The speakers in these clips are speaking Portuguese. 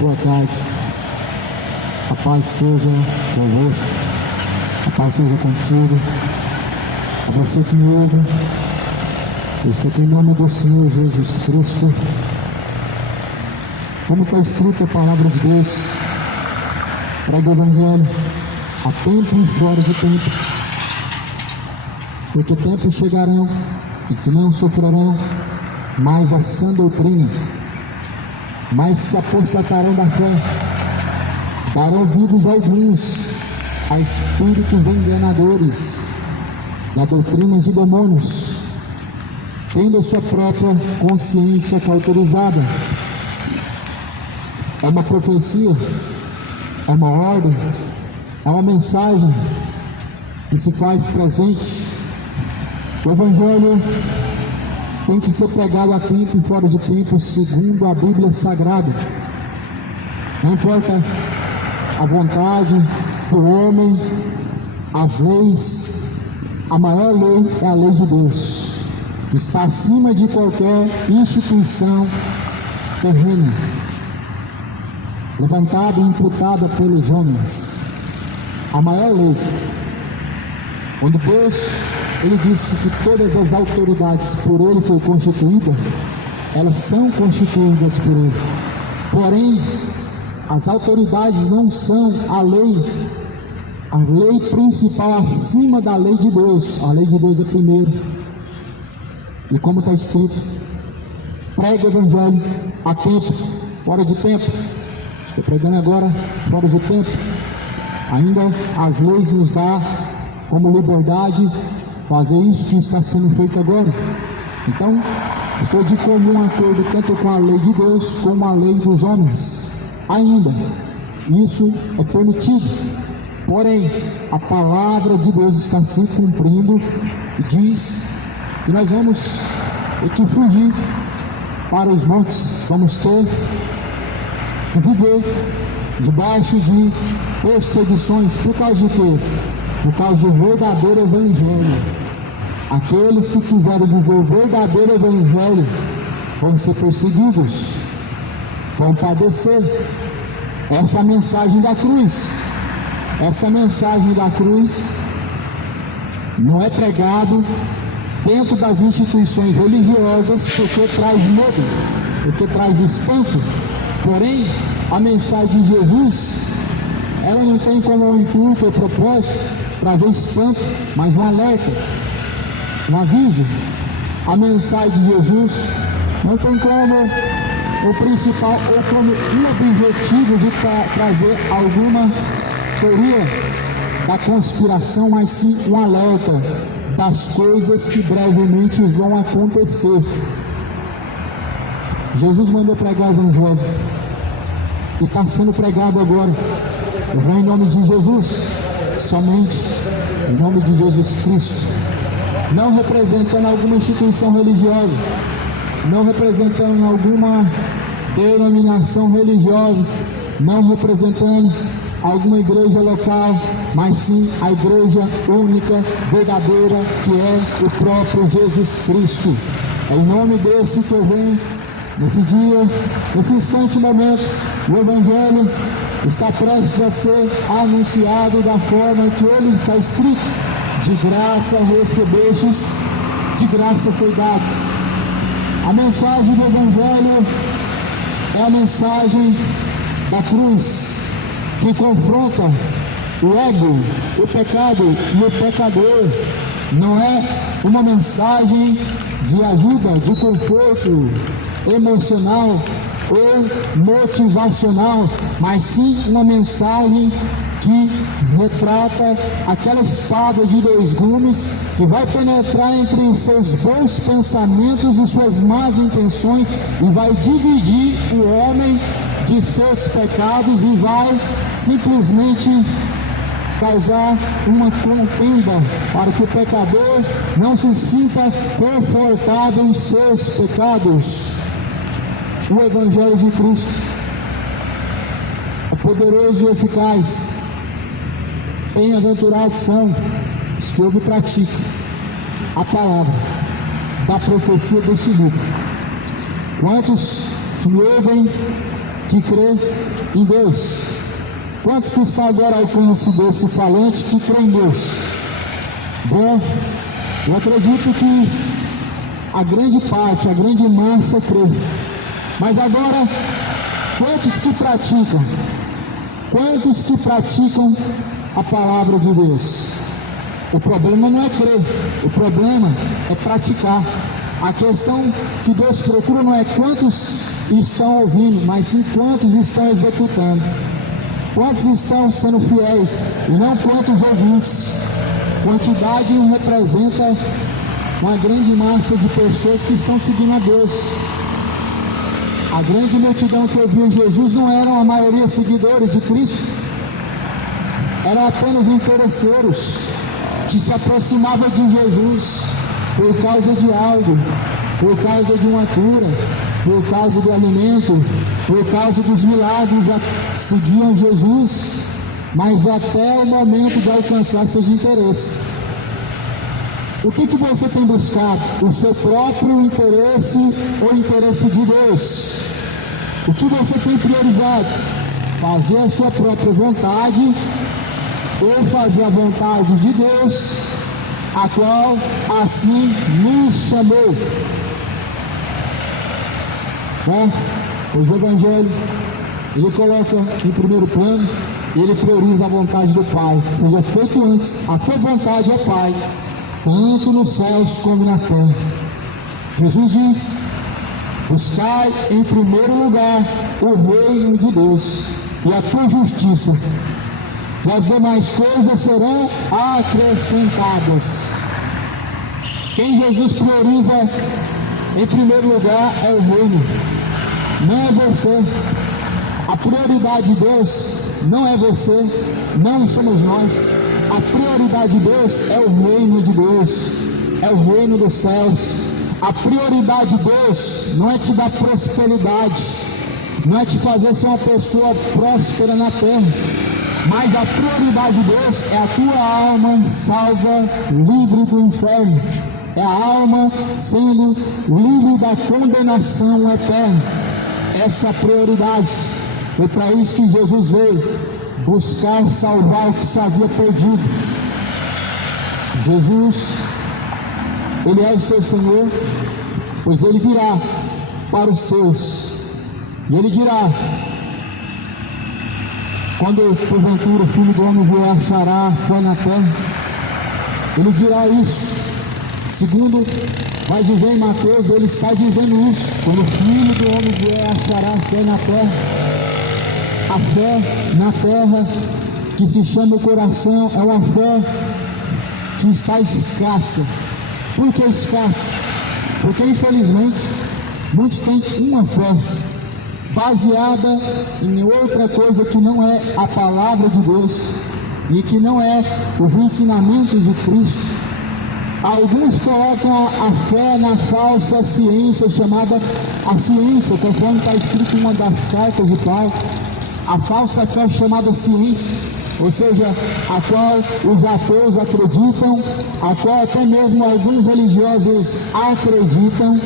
boa tarde. A paz seja convosco, a paz seja contigo, a você que me ouve. Eu estou aqui em nome do Senhor Jesus Cristo. Como está escrito a palavra de Deus, pregue o Evangelho a tempo e fora de tempo, porque tempos chegarão e que não sofrerão mais a sã doutrina, mas se apostatarão da fé, darão ouvidos alguns a espíritos enganadores, da doutrina de demônios, tendo a sua própria consciência cauterizada. É uma profecia, é uma ordem, é uma mensagem que se faz presente. O Evangelho tem que ser pregado a tempo e fora de tempo, segundo a Bíblia Sagrada. Não importa a vontade do homem, as leis, a maior lei é a lei de Deus, que está acima de qualquer instituição terrena, levantada e imputada pelos homens. A maior lei, onde Deus, Ele disse que todas as autoridades por Ele foi constituída, elas são constituídas por Ele. Porém, as autoridades não são a lei principal acima da lei de Deus. A lei de Deus é primeiro. E como está escrito, pregue o Evangelho a tempo, fora de tempo. Estou pregando agora, fora de tempo. Ainda as leis nos dão como liberdade fazer isso que está sendo feito agora. Então, estou de comum acordo tanto com a lei de Deus como a lei dos homens. Ainda, isso é permitido. Porém, a palavra de Deus está se cumprindo e diz que nós vamos ter que fugir para os montes. Vamos ter que viver debaixo de perseguições. Por causa de quê? Por causa do verdadeiro Evangelho. Aqueles que quiserem viver o verdadeiro Evangelho vão ser perseguidos, vão padecer. Essa é a mensagem da cruz. Esta mensagem da cruz não é pregado dentro das instituições religiosas porque traz medo, porque traz espanto. Porém, a mensagem de Jesus, ela não tem como intuito ou propósito trazer espanto, mas um alerta, um aviso. A mensagem de Jesus não tem como o principal ou como um objetivo de trazer alguma teoria da conspiração, mas sim um alerta das coisas que brevemente vão acontecer. Jesus mandou pregar o Evangelho e está sendo pregado agora. Eu vou em nome de Jesus, somente em nome de Jesus Cristo, não representando alguma instituição religiosa, não representando alguma denominação religiosa, não representando alguma igreja local, mas sim a igreja única, verdadeira, que é o próprio Jesus Cristo. É em nome desse que eu venho, nesse dia, nesse instante, momento. O Evangelho está prestes a ser anunciado da forma que ele está escrito: de graça recebestes, de graça foi dado. A mensagem do Evangelho é a mensagem da cruz, que confronta o ego, o pecado e o pecador. Não é uma mensagem de ajuda, de conforto emocional ou motivacional, mas sim uma mensagem que retrata aquela espada de dois gumes que vai penetrar entre seus bons pensamentos e suas más intenções e vai dividir o homem de seus pecados e vai simplesmente causar uma contenda para que o pecador não se sinta confortado em seus pecados. O Evangelho de Cristo é poderoso e eficaz. Bem-aventurados são os que ouvem e praticam a palavra da profecia deste livro. Quantos que ouvem que crê em Deus? Quantos que estão agora ao alcance desse falante que crê em Deus? Bom, eu acredito que a grande parte, a grande massa crê. Mas agora, quantos que praticam? Quantos que praticam a palavra de Deus? O problema não é crer, o problema é praticar. A questão que Deus procura não é quantos estão ouvindo, mas sim quantos estão executando. Quantos estão sendo fiéis e não quantos ouvintes. Quantidade representa uma grande massa de pessoas que estão seguindo a Deus. A grande multidão que ouviu Jesus não eram a maioria seguidores de Cristo, eram apenas interesseiros que se aproximavam de Jesus por causa de algo, por causa de uma cura, por causa do alimento, por causa dos milagres, seguiam Jesus, mas até o momento de alcançar seus interesses. O que você tem buscado? O seu próprio interesse ou o interesse de Deus? O que você tem priorizado? Fazer a sua própria vontade ou fazer a vontade de Deus, a qual assim nos chamou? O Evangelho, ele coloca em primeiro plano e ele prioriza a vontade do Pai. Seja feito antes a tua vontade, ó Pai, tanto nos céus como na terra. Jesus diz: buscai em primeiro lugar o reino de Deus e a tua justiça, e as demais coisas serão acrescentadas. Quem Jesus prioriza em primeiro lugar é o reino, não é você. A prioridade de Deus não é você, não somos nós. A prioridade de Deus é o reino de Deus, é o reino dos céus. A prioridade de Deus não é te dar prosperidade, não é te fazer ser uma pessoa próspera na terra, mas a prioridade de Deus é a tua alma salva, livre do inferno, é a alma sendo livre da condenação eterna. Esta é a prioridade. Foi para isso que Jesus veio, buscar salvar o que se havia perdido. Jesus, ele é o seu Senhor, pois ele virá para os seus, e ele dirá: quando porventura o Filho do Homem vier, achará fé na terra? Ele dirá isso. Segundo vai dizer em Mateus, ele está dizendo isso: quando o Filho do Homem vier, achará fé na terra. A fé na terra, que se chama o coração, é uma fé que está escassa. Por que escassa? Porque infelizmente muitos têm uma fé baseada em outra coisa que não é a palavra de Deus e que não é os ensinamentos de Cristo. Alguns colocam a fé na falsa ciência, chamada a ciência, conforme está escrito em uma das cartas de Paulo. A falsa fé chamada ciência, ou seja, a qual os ateus acreditam, a qual até mesmo alguns religiosos acreditam.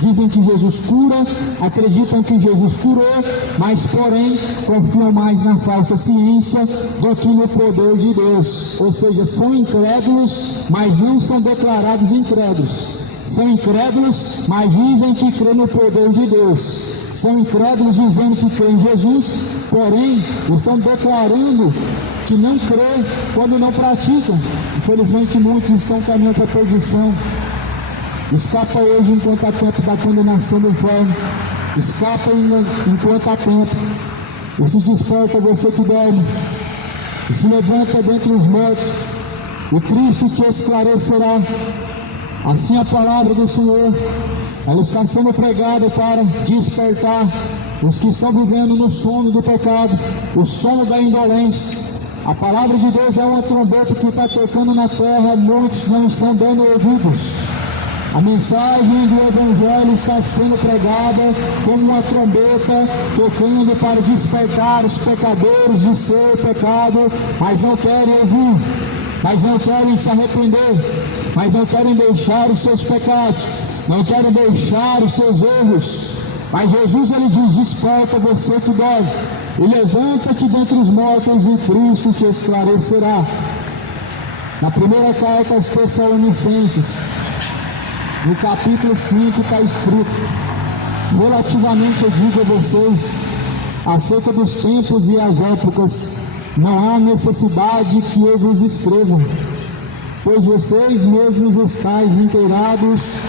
Dizem que Jesus cura, acreditam que Jesus curou, mas porém confiam mais na falsa ciência do que no poder de Deus. Ou seja, são incrédulos, mas não são declarados incrédulos. São incrédulos, mas dizem que crê no poder de Deus. São incrédulos dizendo que crê em Jesus, porém estão declarando que não crê quando não praticam. Infelizmente muitos estão caminhando para a perdição. Escapa hoje enquanto há tempo da condenação do inferno. Escapa enquanto há tempo. E se desperta você que dorme. E se levanta dentre os mortos. E Cristo te esclarecerá. Assim a palavra do Senhor, ela está sendo pregada para despertar os que estão vivendo no sono do pecado, o sono da indolência. A palavra de Deus é uma trombeta que está tocando na terra, muitos não estão dando ouvidos. A mensagem do Evangelho está sendo pregada como uma trombeta, tocando para despertar os pecadores de seu pecado, mas não querem ouvir, mas não querem se arrepender, mas não querem deixar os seus pecados, não querem deixar os seus erros, Mas Jesus, ele diz: desperta você que dorme, e levanta-te dentre os mortos, e Cristo te esclarecerá. Na primeira carta aos Tessalonicenses, no capítulo 5, está escrito: relativamente eu digo a vocês, acerca dos tempos e as épocas, não há necessidade que eu vos escreva, pois vocês mesmos estáis inteirados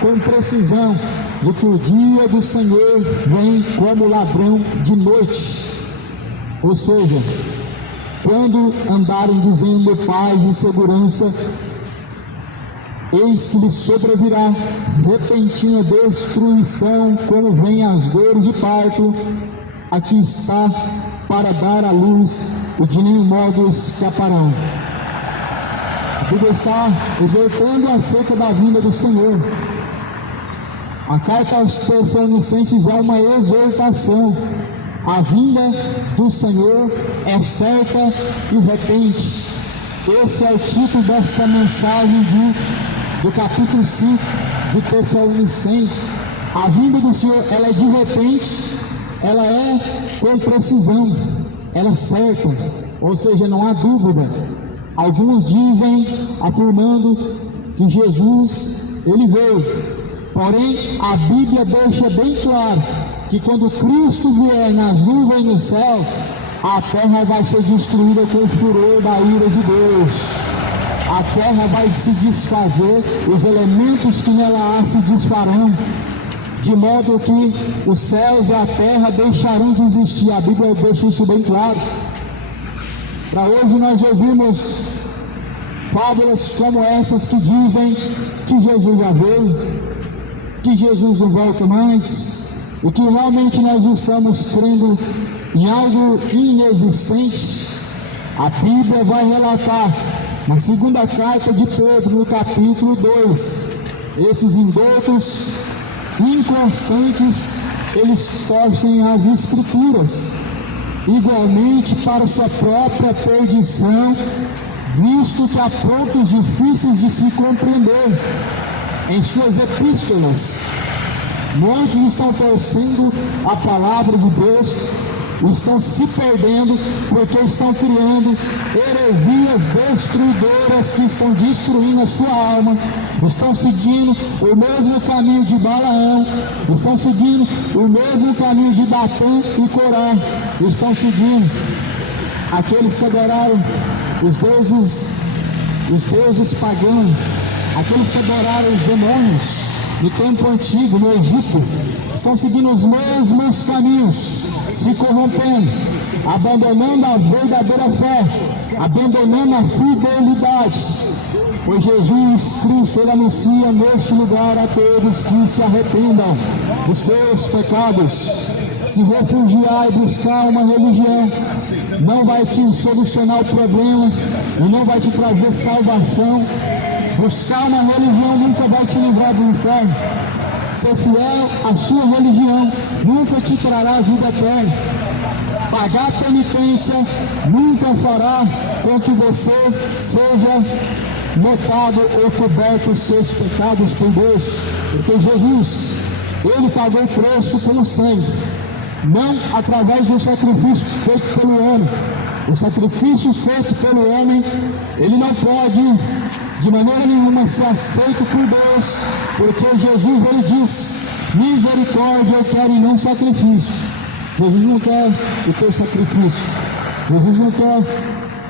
com precisão de que o dia do Senhor vem como ladrão de noite. Ou seja, quando andarem dizendo paz e segurança, eis que lhes sobrevirá repentina destruição, como vem as dores de parto. Aqui está para dar à luz, e de nenhum modo escaparão. A Bíblia está exortando acerca da vinda do Senhor. A carta aos Tessalonicenses é uma exortação. A vinda do Senhor é certa e repente. Esse é o título dessa mensagem do capítulo 5 de Tessalonicenses. A vinda do Senhor, ela é de repente, ela é com precisão, ela é certa, ou seja, não há dúvida. Alguns dizem, afirmando que Jesus, ele veio. Porém, a Bíblia deixa bem claro que quando Cristo vier nas nuvens no céu, a terra vai ser destruída com o furor da ira de Deus. A terra vai se desfazer, os elementos que nela há se desfarão, de modo que os céus e a terra deixarão de existir. A Bíblia deixa isso bem claro. Para hoje nós ouvimos fábulas como essas que dizem que Jesus já veio, que Jesus não volta mais, e que realmente nós estamos crendo em algo inexistente. A Bíblia vai relatar na segunda carta de Pedro, no capítulo 2, esses indoutos inconstantes, eles torcem as Escrituras, igualmente para sua própria perdição, visto que há pontos difíceis de se compreender em suas epístolas. Muitos estão torcendo a palavra de Deus, estão se perdendo porque estão criando heresias destruidoras que estão destruindo a sua alma, estão seguindo o mesmo caminho de Balaão, estão seguindo o mesmo caminho de Datã e Corá, estão seguindo aqueles que adoraram os deuses pagãos, aqueles que adoraram os demônios no tempo antigo, no Egito, estão seguindo os mesmos caminhos, se corrompendo, abandonando a verdadeira fé, abandonando a fidelidade. Pois Jesus Cristo, ele anuncia neste lugar a todos que se arrependam dos seus pecados. Se refugiar e buscar uma religião não vai te solucionar o problema e não vai te trazer salvação. Buscar uma religião nunca vai te livrar do inferno. Ser fiel à sua religião nunca te trará vida eterna. Pagar penitência nunca fará com que você seja notado ou coberto os seus pecados por Deus. Porque Jesus, ele pagou o preço pelo sangue, não através do sacrifício feito pelo homem. O sacrifício feito pelo homem, ele não pode de maneira nenhuma ser aceito por Deus, porque Jesus, ele diz: misericórdia eu quero e não sacrifício. Jesus não quer o teu sacrifício, Jesus não quer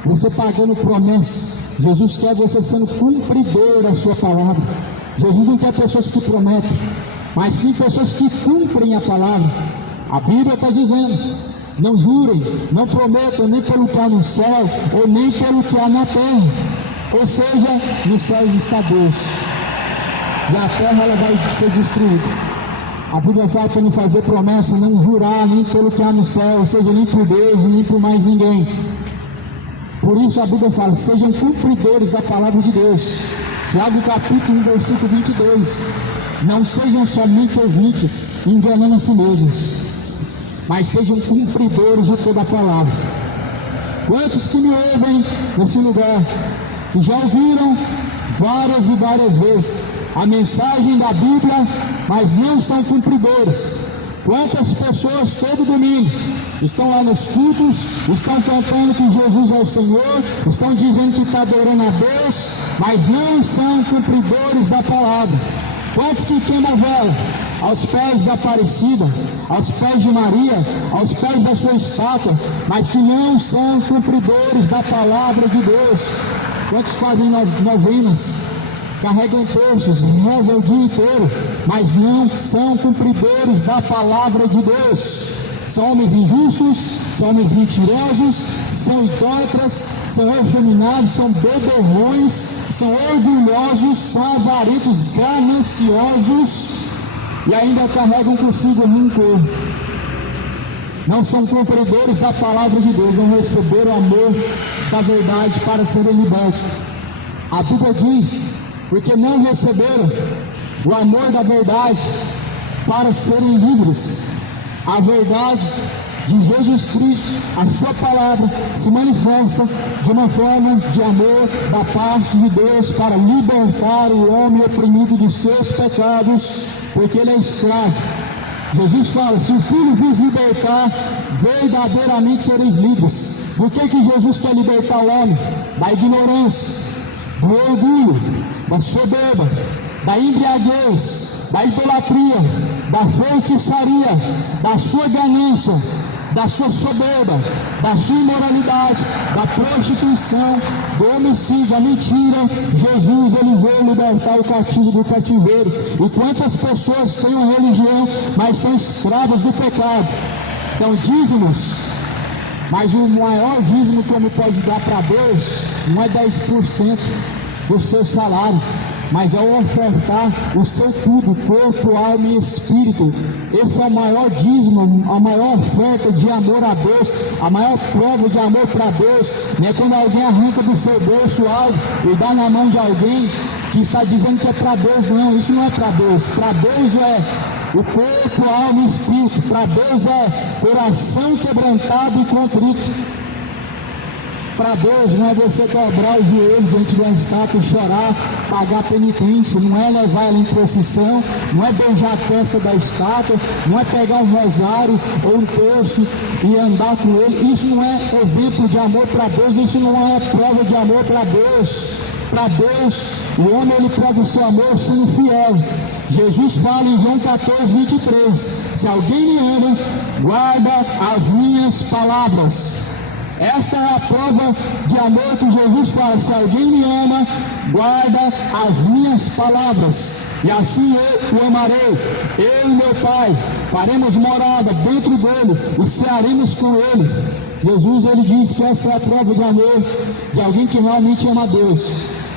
você pagando promessas, Jesus quer você sendo cumpridor da sua palavra. Jesus não quer pessoas que prometem, mas sim pessoas que cumprem a palavra. A Bíblia está dizendo: não jurem, não prometam nem pelo que há no céu ou nem pelo que há na terra. Ou seja, no céu está Deus, e a terra ela vai ser destruída. A Bíblia fala para não fazer promessa, não jurar nem pelo que há no céu, ou seja, nem por Deus e nem por mais ninguém. Por isso a Bíblia fala: sejam cumpridores da palavra de Deus. Tiago capítulo 1, versículo 22. Não sejam somente ouvintes, enganando a si mesmos, mas sejam cumpridores de toda a palavra. Quantos que me ouvem nesse lugar, que já ouviram várias e várias vezes a mensagem da Bíblia, mas não são cumpridores? Quantas pessoas todo domingo estão lá nos cultos, estão cantando que Jesus é o Senhor, estão dizendo que está adorando a Deus, mas não são cumpridores da palavra. Quantos que queimam vela aos pés de Aparecida, aos pés de Maria, aos pés da sua estátua, mas que não são cumpridores da palavra de Deus? Quantos fazem novenas, carregam terços, rezam o dia inteiro, mas não são cumpridores da palavra de Deus? São homens injustos, são homens mentirosos, são idólatras, são efeminados, são beberrões, são orgulhosos, são avarentos, gananciosos e ainda carregam consigo rancor. Não são cumpridores da palavra de Deus, não receberam o amor da verdade para serem libertos. A Bíblia diz, porque não receberam o amor da verdade para serem livres. A verdade de Jesus Cristo, a sua palavra, se manifesta de uma forma de amor da parte de Deus para libertar o homem oprimido dos seus pecados, porque ele é escravo. Jesus fala, se o Filho vos libertar, verdadeiramente sereis livres. Do que Jesus quer libertar o homem? Da ignorância, do orgulho, da soberba, da embriaguez, da idolatria, da feitiçaria, da sua ganância, da sua soberba, da sua imoralidade, da prostituição, do homicídio, da mentira. Jesus, ele veio libertar o cativo do cativeiro. E quantas pessoas têm uma religião, mas são escravas do pecado? Então, dízimos, mas o maior dízimo que homem pode dar para Deus não é 10% do seu salário, mas é ofertar o seu tudo, corpo, alma e espírito. Esse é o maior dízimo, a maior oferta de amor a Deus, a maior prova de amor para Deus. Não é quando alguém arranca do seu bolso algo e dá na mão de alguém que está dizendo que é para Deus. Não, isso não é para Deus. Para Deus é o corpo, alma e espírito. Para Deus é coração quebrantado e contrito. Para Deus não é você dobrar o joelho diante de uma estátua e chorar, pagar penitência, não é levar ela em procissão, não é beijar a testa da estátua, não é pegar um rosário ou um terço e andar com ele. Isso não é exemplo de amor para Deus, isso não é prova de amor para Deus. Para Deus, o homem ele prova o seu amor sendo fiel. Jesus fala em João 14:23, se alguém me ama, guarda as minhas palavras. Esta é a prova de amor que Jesus fala, se alguém me ama, guarda as minhas palavras, e assim eu o amarei, eu e meu Pai, faremos morada dentro dele, e cearemos com ele. Jesus, ele diz que essa é a prova de amor de alguém que realmente ama a Deus.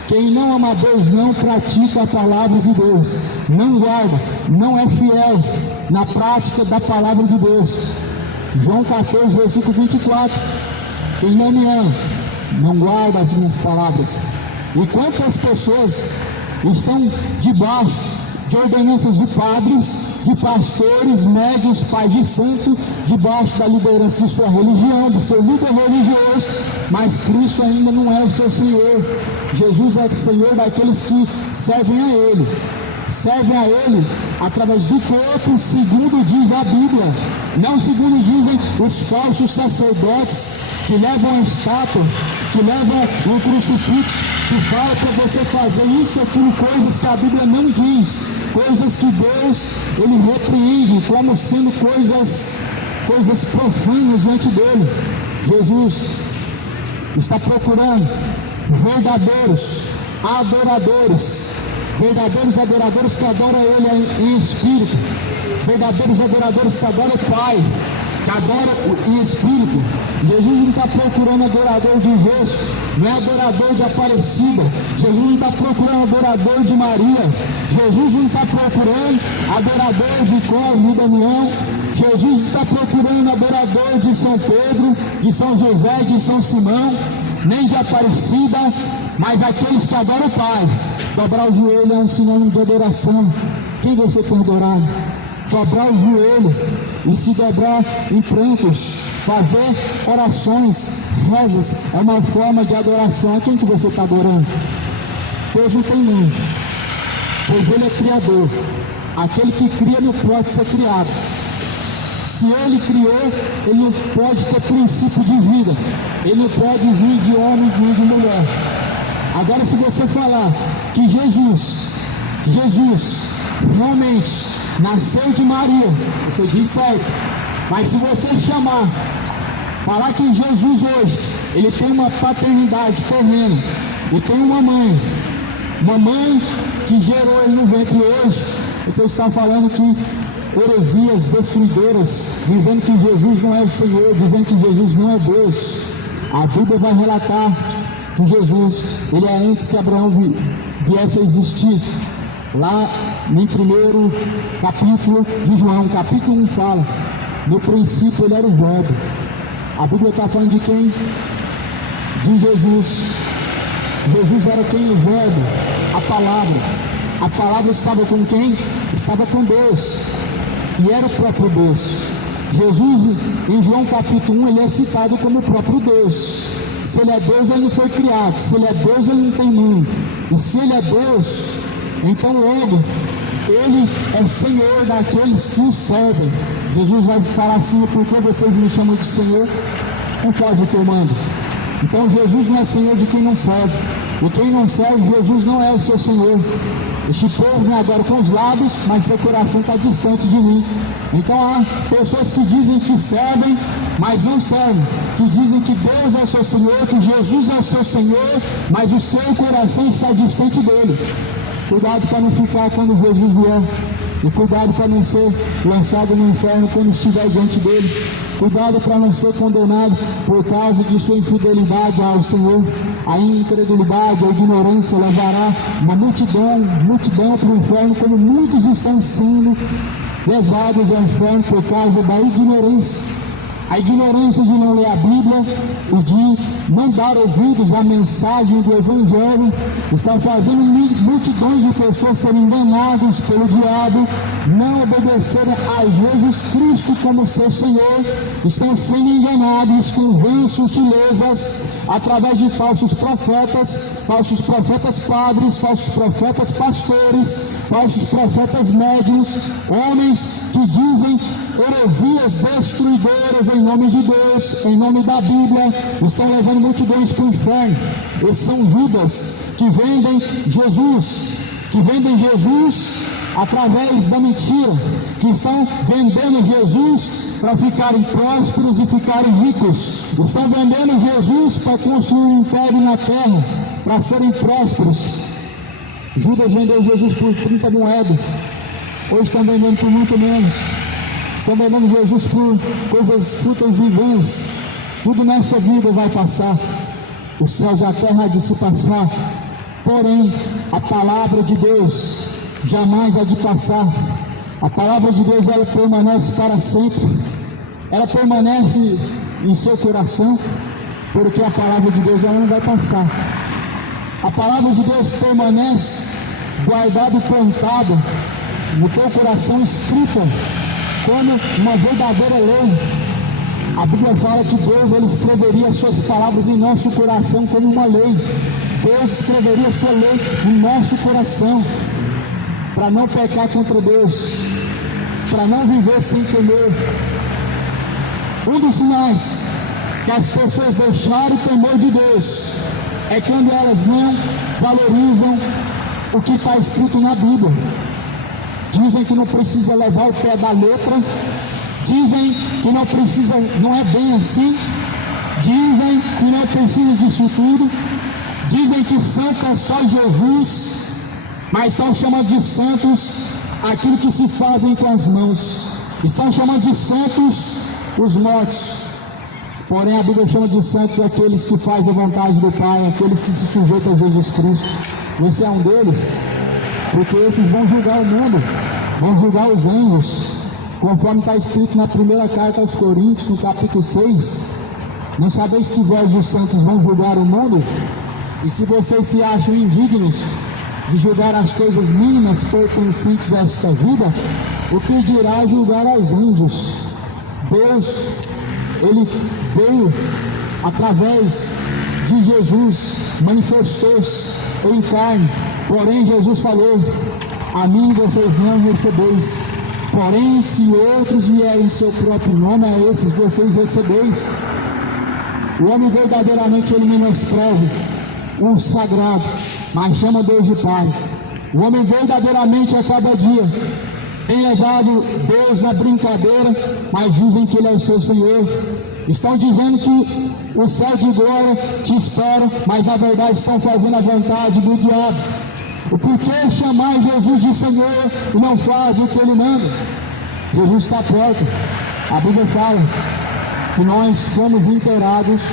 Quem não ama a Deus não pratica a palavra de Deus, não guarda, não é fiel na prática da palavra de Deus. João 14, versículo 24. Quem não me ama, não guarda as minhas palavras. E quantas pessoas estão debaixo de ordenanças de padres, de pastores, médios, pais de santo, debaixo da liderança de sua religião, do seu líder religioso, mas Cristo ainda não é o seu Senhor. Jesus é o Senhor daqueles que servem a Ele. Servem a Ele através do corpo, segundo diz a Bíblia, não segundo dizem os falsos sacerdotes que levam a estátua, que levam um crucifixo, que fala para você fazer isso e aquilo, coisas que a Bíblia não diz, coisas que Deus ele repreende como sendo coisas profanas diante dele. Jesus está procurando verdadeiros adoradores que adoram Ele em espírito, verdadeiros adoradores que adoram o Pai, que adoram em espírito. Jesus não está procurando adorador de rosto, não é adorador de Aparecida. Jesus não está procurando adorador de Maria. Jesus não está procurando adorador de Cosme e Damião. Jesus não está procurando adorador de São Pedro, de São José, de São Simão, nem de Aparecida, mas aqueles que adoram o Pai. Dobrar o joelho é um sinônimo de adoração. Quem você tem adorado? Dobrar o joelho e se dobrar em prantos, fazer orações, rezas, é uma forma de adoração. A quem que você está adorando? Deus não tem mãe, pois Ele é Criador. Aquele que cria não pode ser criado. Se Ele criou, Ele não pode ter princípio de vida. Ele não pode vir de homem, vir de mulher. Agora, se você falar que Jesus realmente nasceu de Maria, você diz certo. Mas se você falar que Jesus hoje, ele tem uma paternidade terrena, e tem uma mãe que gerou ele no ventre hoje, você está falando que heresias destruidoras, dizendo que Jesus não é o Senhor, dizendo que Jesus não é Deus. A Bíblia vai relatar que Jesus, ele é antes que Abraão viesse a existir. Lá no primeiro capítulo de João, capítulo 1 fala, no princípio ele era o Verbo. A Bíblia está falando de quem? De Jesus. Jesus era quem? O Verbo, a palavra. A palavra estava com quem? Estava com Deus. E era o próprio Deus. Jesus, em João capítulo 1, ele é citado como o próprio Deus. Se ele é Deus, ele não foi criado. Se ele é Deus, ele não tem mundo. E se ele é Deus, então ele é Senhor daqueles que o servem. Jesus vai falar assim: por que vocês me chamam de Senhor? Não faz o que eu mando. Então Jesus não é Senhor de quem não serve. E quem não serve, Jesus não é o seu Senhor. Este povo vem agora com os lábios, mas seu coração está distante de mim. Então há pessoas que dizem que servem, mas não servem. Que dizem que Deus é o seu Senhor, que Jesus é o seu Senhor, mas o seu coração está distante dele. Cuidado para não ficar quando Jesus vier. E cuidado para não ser lançado no inferno quando estiver diante dele. Cuidado para não ser condenado por causa de sua infidelidade ao Senhor. A incredulidade, a ignorância levará uma multidão para o inferno, como muitos estão sendo levados ao inferno por causa da ignorância. A ignorância de não ler a Bíblia e de não dar ouvidos à mensagem do Evangelho está fazendo multidões de pessoas serem enganadas pelo diabo, não obedecerem a Jesus Cristo como seu Senhor, estão sendo enganados com vãs sutilezas através de falsos profetas padres, falsos profetas pastores, falsos profetas médiuns, homens que dizem heresias destruidoras em nome de Deus, em nome da Bíblia, estão levando multidões para o inferno. Esses são Judas que vendem Jesus através da mentira, que estão vendendo Jesus para ficarem prósperos e ficarem ricos, estão vendendo Jesus para construir um império na terra, para serem prósperos. Judas vendeu Jesus por 30 moedas, hoje estão vendendo por muito menos. Estão vendendo Jesus por coisas fúteis e vãs. Tudo nessa vida vai passar. O céu e a terra há de se passar. Porém, a palavra de Deus jamais há de passar. A palavra de Deus, ela permanece para sempre. Ela permanece em seu coração, porque a palavra de Deus, ela não vai passar. A palavra de Deus permanece guardada e plantada no teu coração, escrita como uma verdadeira lei. A Bíblia fala que Deus, ele escreveria as suas palavras em nosso coração como uma lei. Deus escreveria a sua lei no nosso coração, para não pecar contra Deus, para não viver sem temor. Um dos sinais que as pessoas deixaram o temor de Deus é quando elas não valorizam o que está escrito na Bíblia. Dizem que não precisa levar o pé da letra, dizem que não é bem assim, dizem que não precisa disso tudo, dizem que santo é só Jesus, mas estão chamando de santos aquilo que se fazem com as mãos, estão chamando de santos os mortos. Porém a Bíblia chama de santos aqueles que fazem a vontade do Pai, aqueles que se sujeitam a Jesus Cristo. Você é um deles? Porque esses vão julgar o mundo, vão julgar os anjos, conforme está escrito na primeira carta aos Coríntios, no capítulo 6. Não sabeis que vós, os santos, vão julgar o mundo? E se vocês se acham indignos de julgar as coisas mínimas pertencentes a esta vida, o que dirá julgar aos anjos? Deus, ele veio através de Jesus, manifestou-se em carne. Porém Jesus falou: a mim vocês não recebeis, Porém, se outros vierem em seu próprio nome, a esses vocês recebeis. O homem verdadeiramente ele menospreza o sagrado, mas chama Deus de Pai. O homem verdadeiramente a cada dia tem levado Deus na brincadeira, mas dizem que Ele é o seu Senhor. Estão dizendo que o céu de glória te espera, mas na verdade estão fazendo a vontade do diabo. O porquê chamar Jesus de Senhor e não fazem o que Ele manda? Jesus está perto. A Bíblia fala que nós fomos inteirados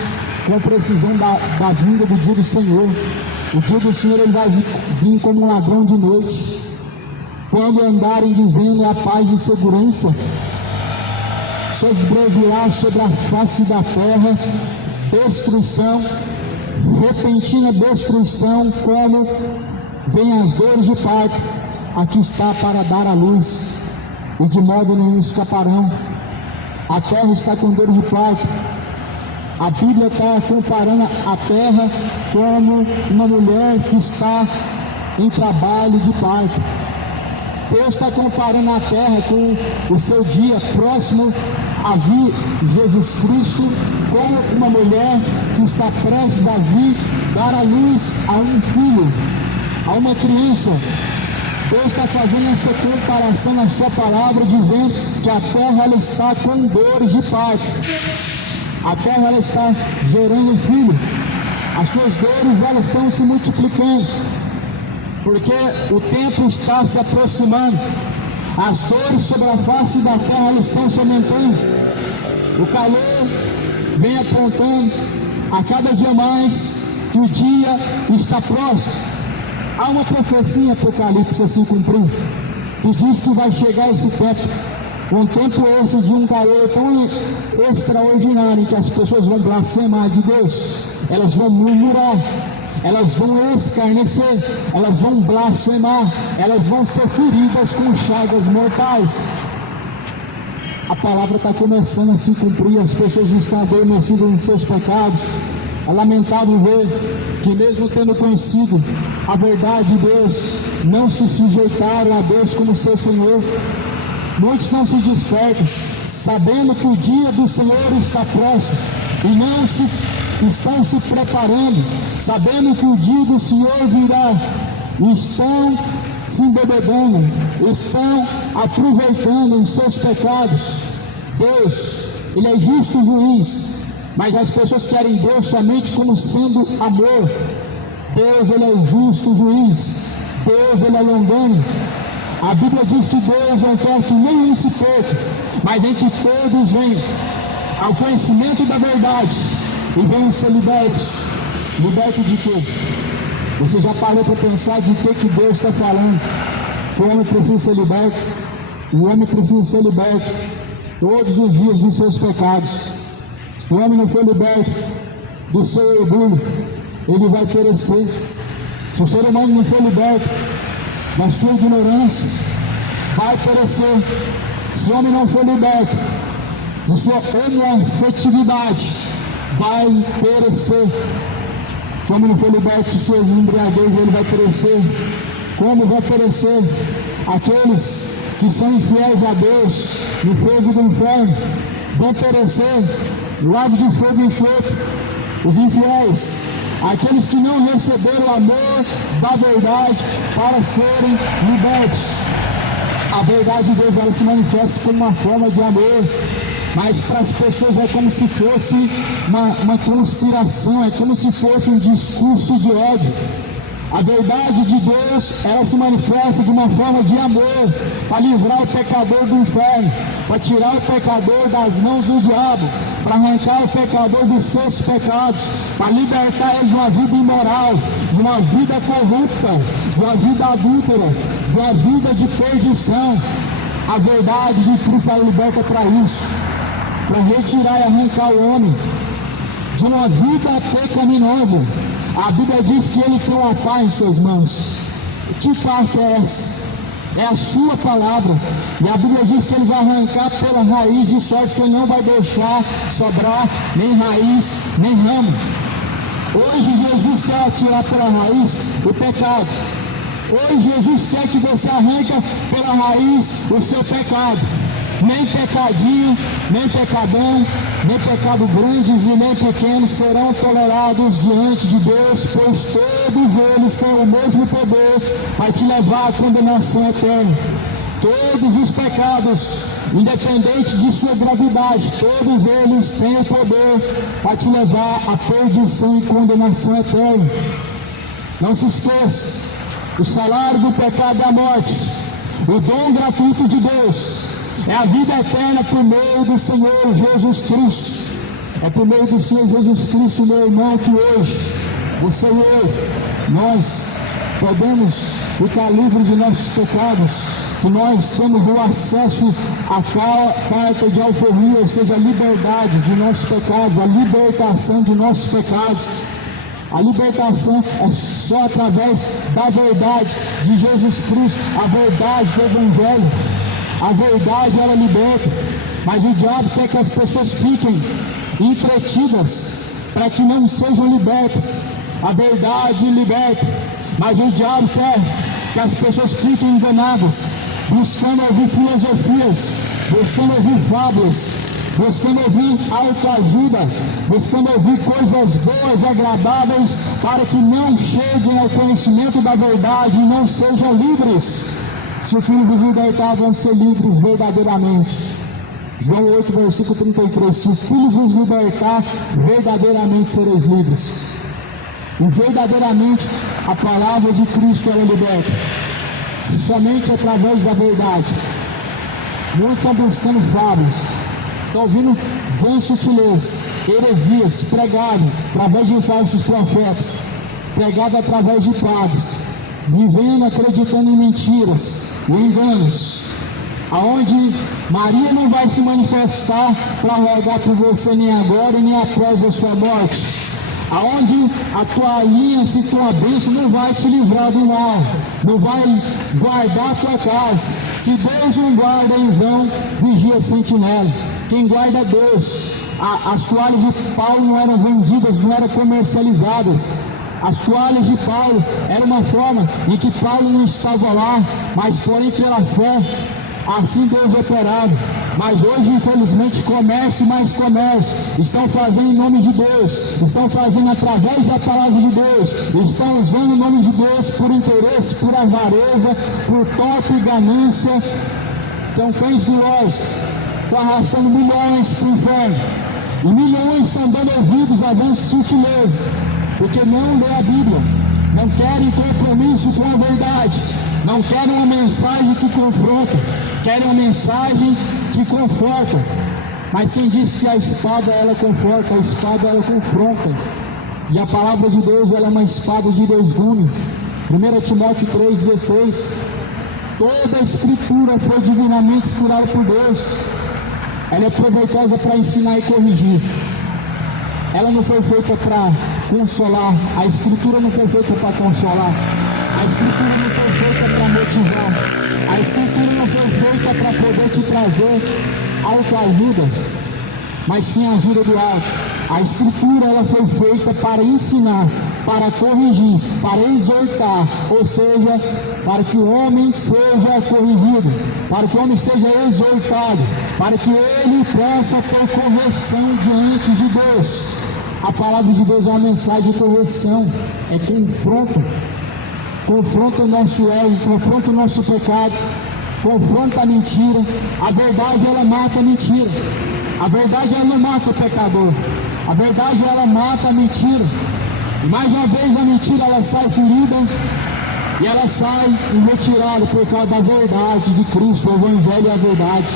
com precisão da vinda do dia do Senhor. O dia do Senhor ele vai vir como um ladrão de noite. Quando andarem dizendo a paz e segurança, sobrevirá sobre a face da terra destruição, repentina destruição, como vem as dores de parto. Aqui está para dar à luz, e de modo nenhum escaparão. A terra está com dores de parto. A Bíblia está comparando a terra como uma mulher que está em trabalho de parto. Deus está comparando a terra com o seu dia próximo a vir Jesus Cristo, como uma mulher que está prestes a vir dar à luz a um filho, a uma criança. Deus está fazendo essa comparação na sua palavra, dizendo que a terra ela está com dores de parto. A terra ela está gerando um filho. As suas dores elas estão se multiplicando, porque o tempo está se aproximando. As dores sobre a face da terra elas estão se aumentando. O calor vem apontando a cada dia mais que o dia está próximo. Há uma profecia em Apocalipse a se cumprir, que diz que vai chegar esse tempo, um tempo esse de um calor tão extraordinário, que as pessoas vão blasfemar de Deus, elas vão murmurar, elas vão escarnecer, elas vão blasfemar, elas vão ser feridas com chagas mortais. A palavra está começando a se cumprir, as pessoas estão adormecidas em seus pecados. É lamentável ver que mesmo tendo conhecido a verdade de Deus, não se sujeitaram a Deus como seu Senhor. Muitos não se despertam, sabendo que o dia do Senhor está próximo, e não estão se preparando, sabendo que o dia do Senhor virá, e estão se embebedando, estão aproveitando os seus pecados. Deus, Ele é justo juiz, mas as pessoas querem Deus somente como sendo amor. Deus, Ele é justo juiz, Deus, Ele é longânimo. A Bíblia diz que Deus não quer que nenhum se perca, mas em que todos venham ao conhecimento da verdade e venham ser libertos. Liberto de quê? Você já parou para pensar de que Deus está falando? Que o homem precisa ser liberto. O homem precisa ser liberto todos os dias dos seus pecados. Se o homem não for liberto do seu orgulho, ele vai perecer. Se o ser humano não for liberto da sua ignorância, vai perecer. Se o homem não for liberto de sua homoafetividade, vai perecer. Se o homem não for liberto de suas embriaguez, ele vai perecer. Como vai perecer aqueles que são infiéis a Deus no fogo do inferno? Vão perecer no lago de fogo e enxofre. Os infiéis, aqueles que não receberam o amor da verdade para serem libertos. A verdade de Deus ela se manifesta como uma forma de amor, mas para as pessoas é como se fosse uma conspiração, é como se fosse um discurso de ódio. A verdade de Deus, ela se manifesta de uma forma de amor, para livrar o pecador do inferno, para tirar o pecador das mãos do diabo, para arrancar o pecador dos seus pecados, para libertar ele de uma vida imoral, de uma vida corrupta, de uma vida adúltera, de uma vida de perdição. A verdade de Cristo ela liberta para isso, para retirar e arrancar o homem de uma vida pecaminosa. A Bíblia diz que ele tem uma pá em suas mãos. Que pá que é essa? É a sua palavra. E a Bíblia diz que ele vai arrancar pela raiz, de sorte que ele não vai deixar sobrar nem raiz, nem ramo. Hoje Jesus quer tirar pela raiz o pecado. Hoje Jesus quer que você arranque pela raiz o seu pecado. Nem pecadinho, nem pecadão, nem pecado grandes e nem pequenos serão tolerados diante de Deus, pois todos eles têm o mesmo poder para te levar à condenação eterna. Todos os pecados, independente de sua gravidade, todos eles têm o poder para te levar à perdição e condenação eterna. Não se esqueça, o salário do pecado é a morte. O dom gratuito de Deus é a vida eterna por meio do Senhor Jesus Cristo. É por meio do Senhor Jesus Cristo, meu irmão, que hoje, você e eu, nós podemos ficar livres de nossos pecados, que nós temos o acesso à carta de alforria, ou seja, a liberdade de nossos pecados, a libertação de nossos pecados. A libertação é só através da verdade de Jesus Cristo, a verdade do Evangelho. A verdade, ela liberta, mas o diabo quer que as pessoas fiquem entretidas para que não sejam libertas. A verdade liberta, mas o diabo quer que as pessoas fiquem enganadas, buscando ouvir filosofias, buscando ouvir fábulas, buscando ouvir autoajuda, buscando ouvir coisas boas e agradáveis, para que não cheguem ao conhecimento da verdade e não sejam livres. Se o Filho vos libertar, vão ser livres verdadeiramente. João 8, versículo 33. Se o Filho vos libertar, verdadeiramente sereis livres. E verdadeiramente a palavra de Cristo ela liberta. Somente através da verdade. Muitos estão buscando fábulas, estão ouvindo vãs sutilezas, heresias pregadas através de falsos profetas, pregadas através de padres, vivendo, acreditando em mentiras e enganos, aonde Maria não vai se manifestar para rogar por você nem agora e nem após a sua morte, aonde a tua aliança e tua bênção não vai te livrar do mal, não vai guardar a tua casa. Se Deus não guarda, em vão vigia a sentinela. Quem guarda é Deus. As toalhas de Paulo não eram vendidas, não eram comercializadas. As toalhas de Paulo era uma forma em que Paulo não estava lá, mas porém pela fé, assim Deus operava. Mas hoje, infelizmente, comércio e mais comércio estão fazendo em nome de Deus, estão fazendo através da palavra de Deus, estão usando o nome de Deus por interesse, por avareza, por torpe e ganância. Estão cães gulosos, estão arrastando milhões para o inferno, e milhões estão dando ouvidos a vãs sutilezas, porque não lê a Bíblia, não querem compromisso com a verdade, não querem uma mensagem que confronta, querem uma mensagem que conforta. Mas quem disse que a espada ela conforta, a espada ela confronta. E a palavra de Deus ela é uma espada de dois gumes. 1 Timóteo 3,16. Toda a escritura foi divinamente inspirada por Deus. Ela é proveitosa para ensinar e corrigir. Ela não foi feita para consolar. A escritura não foi feita para consolar. A escritura não foi feita para motivar. A escritura não foi feita para poder te trazer autoajuda, mas sim a ajuda do alto. A escritura ela foi feita para ensinar, para corrigir, para exortar, ou seja, para que o homem seja corrigido, para que o homem seja exortado, para que ele possa ter correção diante de Deus. A palavra de Deus é uma mensagem de correção, é confronto. Confronta o nosso ego, confronta o nosso pecado, confronta a mentira. A verdade ela mata a mentira. A verdade ela não mata o pecador. A verdade ela mata a mentira. E mais uma vez a mentira ela sai ferida e ela sai em retirada por causa da verdade de Cristo. O Evangelho é a verdade.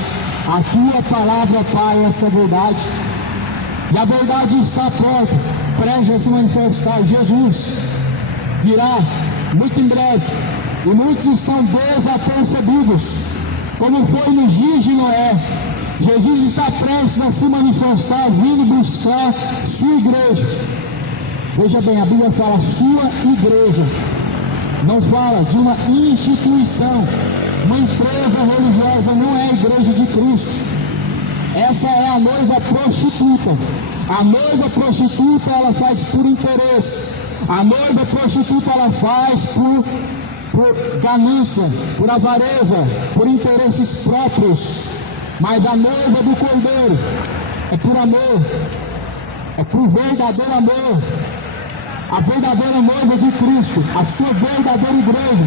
A tua palavra, Pai, é esta verdade. E a verdade está pronta, prestes a se manifestar. Jesus virá muito em breve, e muitos estão desapercebidos, como foi nos dias de Noé. Jesus está prestes a se manifestar, vindo buscar sua igreja. Veja bem, a Bíblia fala sua igreja, não fala de uma instituição, uma empresa religiosa, não é a igreja de Cristo. Essa é a noiva prostituta. A noiva prostituta ela faz por interesse. A noiva prostituta ela faz por por ganância, por avareza, por interesses próprios, mas a noiva do Cordeiro é por amor, é por verdadeiro amor. A verdadeira noiva de Cristo, a sua verdadeira igreja,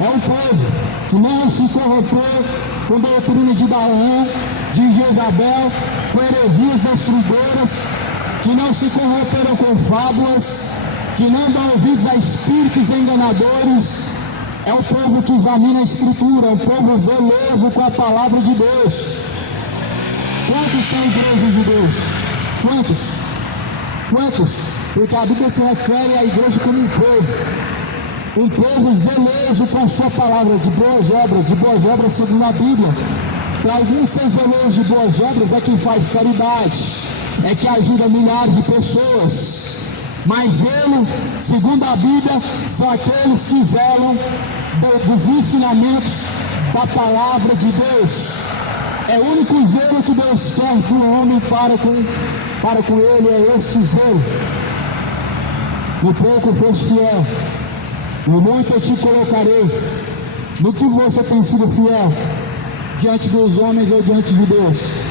é um povo que não se corrompeu com doutrina de Balaão, de Jezabel, com heresias destruidoras, que não se corromperam com fábulas, que não dão ouvidos a espíritos enganadores. É um povo que examina a Escritura, é um povo zeloso com a palavra de Deus. Quantos são igrejas de Deus? Quantos? Quantos? Porque a Bíblia se refere à igreja como um povo zeloso com a sua palavra, de boas obras segundo a Bíblia. Para alguns ser zeloso de boas obras é quem faz caridade, é que ajuda milhares de pessoas. Mas zelo, segundo a Bíblia, são aqueles que zelam dos ensinamentos da palavra de Deus. É o único zelo que Deus quer que o homem para com ele, é este zelo. No pouco foste fiel, no muito eu te colocarei. No que você tem sido fiel, diante dos homens ou diante de Deus?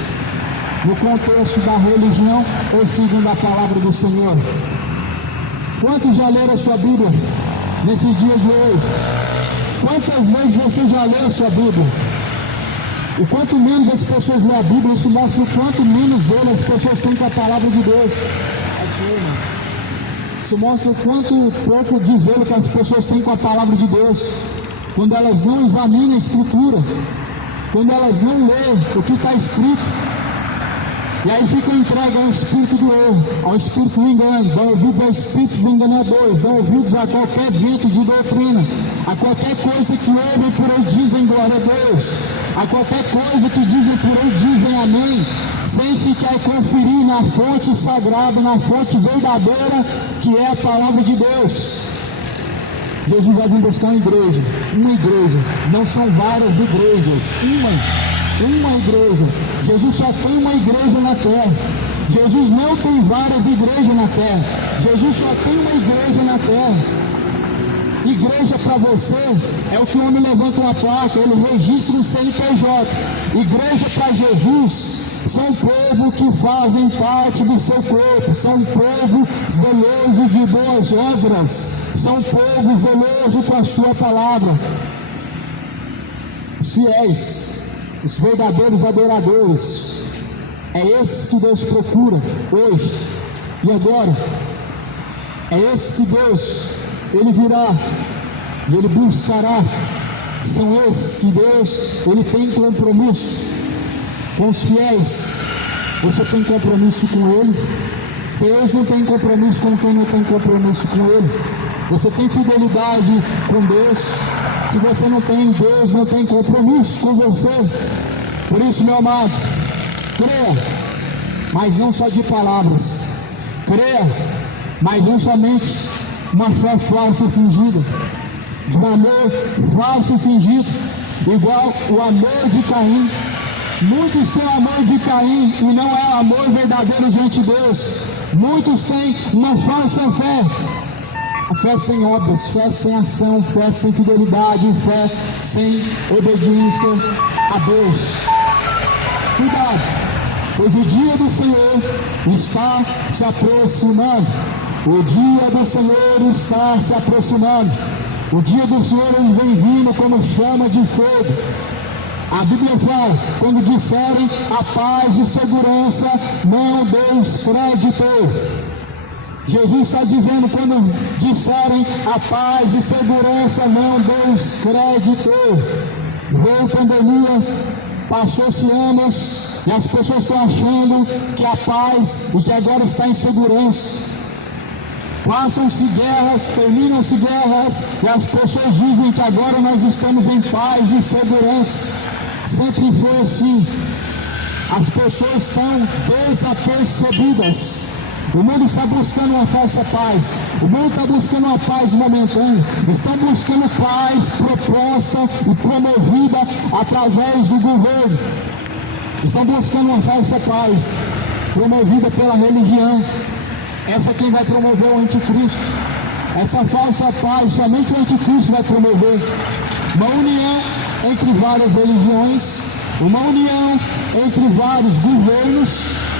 No contexto da religião ou segundo a palavra do Senhor? Quantos já leram a sua Bíblia nesse dia de hoje? Quantas vezes você já leu a sua Bíblia? E quanto menos as pessoas lêem a Bíblia, isso mostra o quanto menos zelo as pessoas têm com a palavra de Deus. Isso mostra o quanto pouco de zelo que as pessoas têm com a palavra de Deus. Quando elas não examinam a Escritura, quando elas não lêem o que está escrito, e aí ficam entregues ao espírito do erro, ao espírito do engano, dão ouvidos a espíritos enganadores, dão ouvidos a qualquer vento de doutrina, a qualquer coisa que ouvem por aí dizem glória a Deus, a qualquer coisa que dizem por aí dizem amém, sem sequer conferir na fonte sagrada, na fonte verdadeira, que é a palavra de Deus. Jesus vai vir buscar uma igreja, não são várias igrejas, uma igreja. Jesus só tem uma igreja na terra. Jesus não tem várias igrejas na terra. Jesus só tem uma igreja na terra. Igreja para você é o que o homem levanta uma placa, ele registra no CNPJ. Igreja para Jesus são povo que fazem parte do seu corpo, são povo zeloso de boas obras, são povo zeloso com a sua palavra. Os fiéis, os verdadeiros adoradores, é esses que Deus procura hoje e agora. É esse que Deus, Ele virá e Ele buscará. São esses que Deus, Ele tem compromisso com os fiéis. Você tem compromisso com Ele? Deus não tem compromisso com quem não tem compromisso com Ele. Você tem fidelidade com Deus? Se você não tem, Deus não tem compromisso com você. Por isso, meu amado, creia, mas não só de palavras. Creia, mas não somente uma fé falsa e fingida, de um amor falso e fingido, igual o amor de Caim. Muitos têm o amor de Caim e não é o amor verdadeiro diante de Deus. Muitos têm uma falsa fé, a fé sem obras, fé sem ação, fé sem fidelidade, fé sem obediência a Deus. Cuidado, pois o dia do Senhor está se aproximando. O dia do Senhor está se aproximando. O dia do Senhor vem vindo como chama de fogo. A Bíblia fala, quando disserem a paz e segurança, não deis crédito. Jesus está dizendo, quando disserem a paz e segurança, não deis crédito. Veio pandemia, passou-se anos, e as pessoas estão achando que a paz e que agora está em segurança. Passam-se guerras, terminam-se guerras, e as pessoas dizem que agora nós estamos em paz e segurança. Sempre foi assim. As pessoas estão desapercebidas. O mundo está buscando uma falsa paz. O mundo está buscando uma paz momentânea. Está buscando paz proposta e promovida através do governo. Estão buscando uma falsa paz promovida pela religião. Essa quem vai promover o anticristo. Essa falsa paz somente o anticristo vai promover. Uma união entre várias religiões, uma união entre vários governos.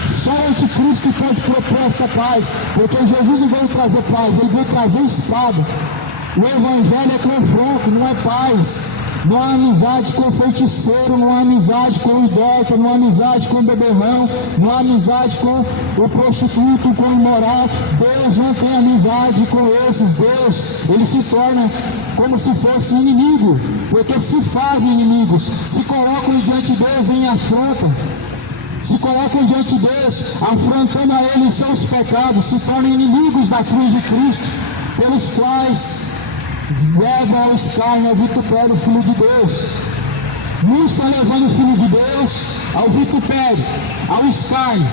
Só o anticristo que pode propor essa paz, porque Jesus não veio trazer paz, ele veio trazer espada. O evangelho é confronto, não é paz. Não há amizade com o feiticeiro, não há amizade com o idólatra, não há amizade com o beberrão, não há amizade com o prostituto, com o imoral. Deus não tem amizade com esses. Deus, ele se torna como se fosse inimigo, porque se fazem inimigos, se colocam diante de Deus em afronta, se colocam diante de Deus, afrontando a Ele em seus pecados, se tornam inimigos da cruz de Cristo, pelos quais levam ao escárnio, ao vitupério o Filho de Deus. Muitos estão levando o Filho de Deus ao vitupério, ao escárnio.